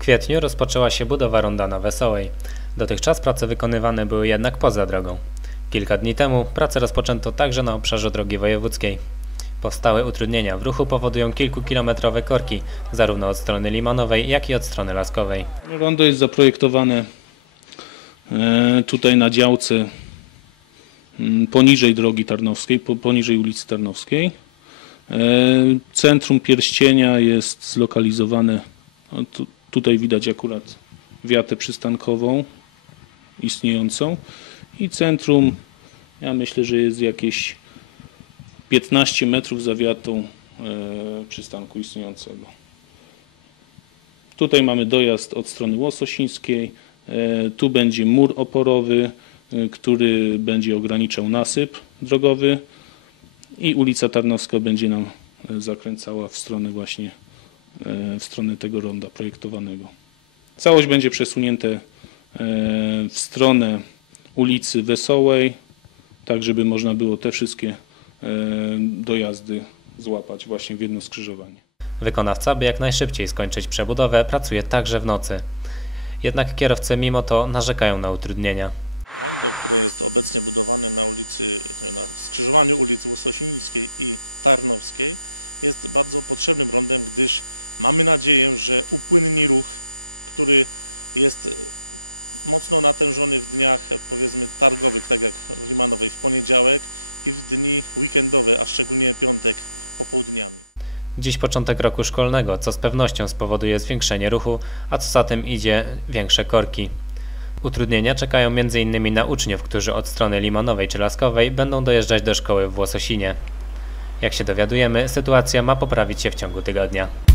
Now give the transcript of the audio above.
kwietniu rozpoczęła się budowa ronda na Wesołej. Dotychczas prace wykonywane były jednak poza drogą. Kilka dni temu pracę rozpoczęto także na obszarze drogi wojewódzkiej. Powstałe utrudnienia w ruchu powodują kilkukilometrowe korki, zarówno od strony limanowej, jak i od strony laskowej. Rondo jest zaprojektowane e, tutaj na działce poniżej drogi tarnowskiej, po- poniżej ulicy Tarnowskiej. E, Centrum pierścienia jest zlokalizowane, tutaj widać akurat wiatę przystankową istniejącą i centrum, ja myślę, że jest jakieś 15 metrów za wiatą e, przystanku istniejącego. Tutaj mamy dojazd od strony Łososińskiej. E, Tu będzie mur oporowy, e, który będzie ograniczał nasyp drogowy i ulica Tarnowska będzie nam zakręcała w stronę właśnie w stronę tego ronda projektowanego. Całość będzie przesunięte e, w stronę ulicy Wesołej, tak żeby można było te wszystkie e, dojazdy złapać właśnie w jedno skrzyżowanie. Wykonawca, by jak najszybciej skończyć przebudowę, pracuje także w nocy. Jednak kierowcy mimo to narzekają na utrudnienia. jest obecnie budowane na ulicy, na skrzyżowaniu ulic Wysocińskiej i Tarnowskiej jest bardzo potrzebnym prądem, gdyż mamy nadzieję, że upłynni ruch, który jest mocno natężony w dniach powiedzmy targowych, tak jak Limanowej w poniedziałek i w dni weekendowe, a szczególnie piątek popołudnia. Dziś początek roku szkolnego, co z pewnością spowoduje zwiększenie ruchu, a co za tym idzie większe korki. Utrudnienia czekają m.in. na uczniów, którzy od strony Limanowej czy Laskowej będą dojeżdżać do szkoły w Włososinie. Jak się dowiadujemy, sytuacja ma poprawić się w ciągu tygodnia.